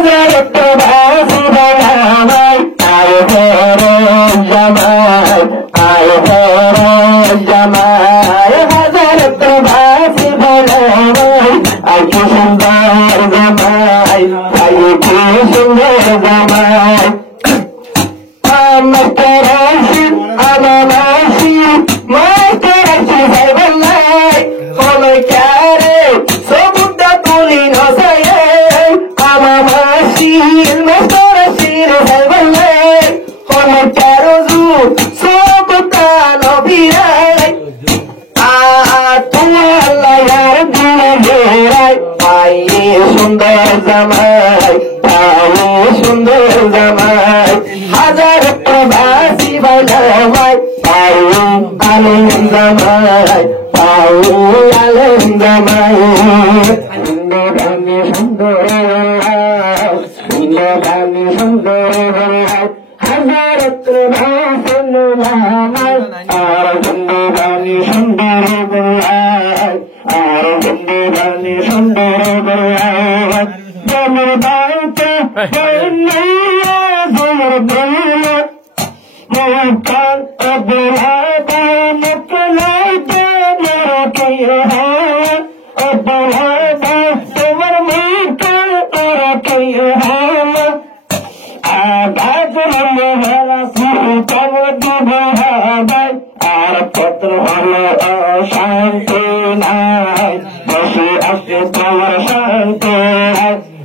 হাজারত বাসি বানামাই আয় হেরে জামাই আয় হেরে জামাই হাজারত বাসি বানামাই আয় কি সুন্দর জামাই আয় কি সুন্দর জামাই মাস্টারাসি আমানাসি মাস্টারাসি ভাইবাল্লাই কোলে কারে সমুদ্র তুলি নসায়ে আমানাসি মাস্টারাসি ভাইবাল্লাই কোলে কারজু সবতা নবিরাই তোমার দিনে ঘেরাই পাইয়ে সুন্দর জামাই পাইয়ে সুন্দর জামাই হাজার প্রবাসী বানামাই পাইয়ে আনন্দময় পাইয়ে আনন্দময় সুন্দরানি সুন্দর সুন্দরানি সুন্দর হাজার প্রবাসী বানামাই আর সুন্দরানি সুন্দর আর সুন্দরানি সুন্দর তোমার বাড়িতে আর পত্র হলো শান্তি নাই বসে আসে তোমার শান্তি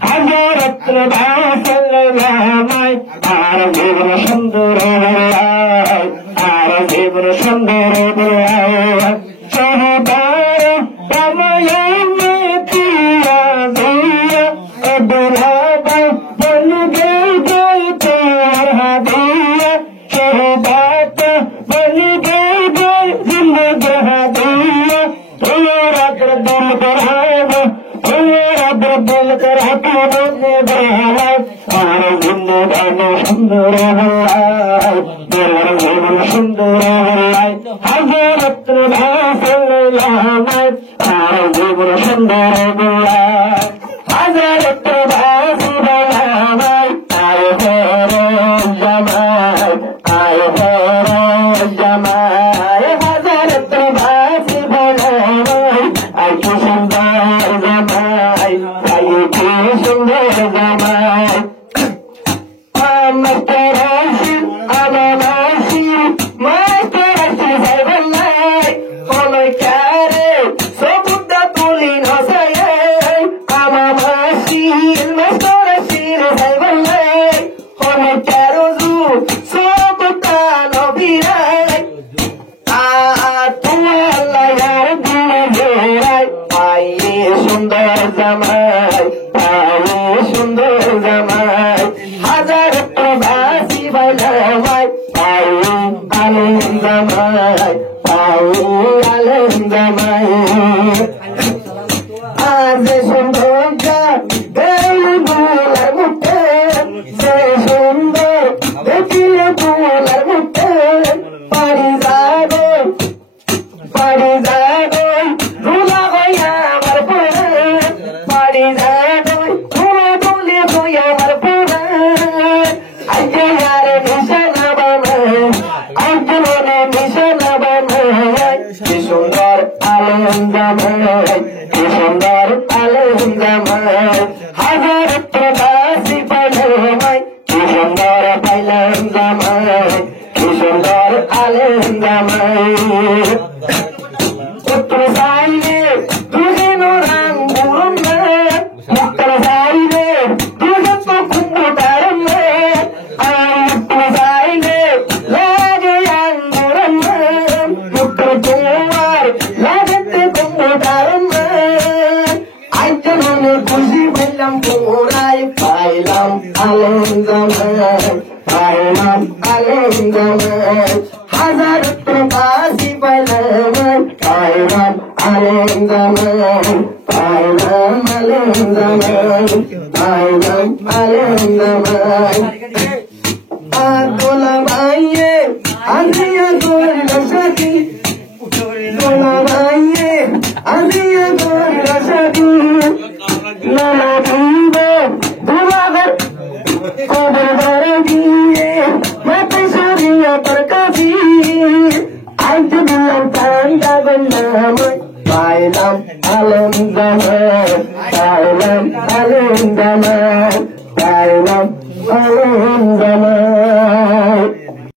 হাজারত্র ভাষায় আর জীবন সুন্দর আর জীবন সুন্দর সুন্দর সুন্দর হাজারত্র ভাষায় আর জীবন সুন্দর হাজারত্র ভাষায় আয় হেরে জামাই আয় হেরে জামাই হাজারত্র ভাষায় আয় কি সুন্দর জামাই আয় কি সুন্দর জামাই মাস্টারাসি আমানাসি মাস্টারাসি ভাইবাল্লাই কোলে কারে সমুদ্র তুলি নসায়ে আমানাসি মাস্টারাসি ভাইবাল্লাই কোলে কারজু সবতা নবিরাই তোমার দিনে ঘেরাই পাইয়ে সুন্দর জামাই পাইয়ে সুন্দর জামাই হাজার প্রবাসী বানামাই পাইয়ে আনন্দময় পাইয়ে আনন্দময় আজ সুন্দর বোলার মুখে সে সুন্দর দেখিয়ে বোলার মুখে পারি যাবে রুলা হইয়া আমার পড়ে পারি যাবে রুলা বলে হইয়া আমার পড়ে আজকে আর নিশানা বানায় আজকে মনে নিশানা বানায় কি সুন্দর আনন্দময় কি সুন্দর আনন্দময় হাজার প্রবাসী বানায় কি সুন্দর পাইলাম জামাই কি সুন্দর আনন্দময় উত্তর সাইলে দুদিন রাং বুলন উত্তর সাইলে দুজন তো কুম্ভটার উত্তর সাইলে লাগে আঙ্গুরন উত্তর তোমার লাগতে কুম্ভটার আজ মনে খুশি পেলাম পুরাই পাইলাম আনন্দময় পাইলাম আনন্দময় হাজার প্রবাসী পাইলাম পাইলাম আনন্দময় পাইলাম আনন্দময় পাইলাম আনন্দময় দোলা ভাইয়ে আন্দিয়া গোল সাথী দোলা ভাইয়ে আন্দিয়া গোল সাথী না দিব দুলাগর নদী আনতে দিলাম ঠান্ডা গন্যাময় পাইলাম আলম জামাই পাইলাম আলম জামাই পাইলাম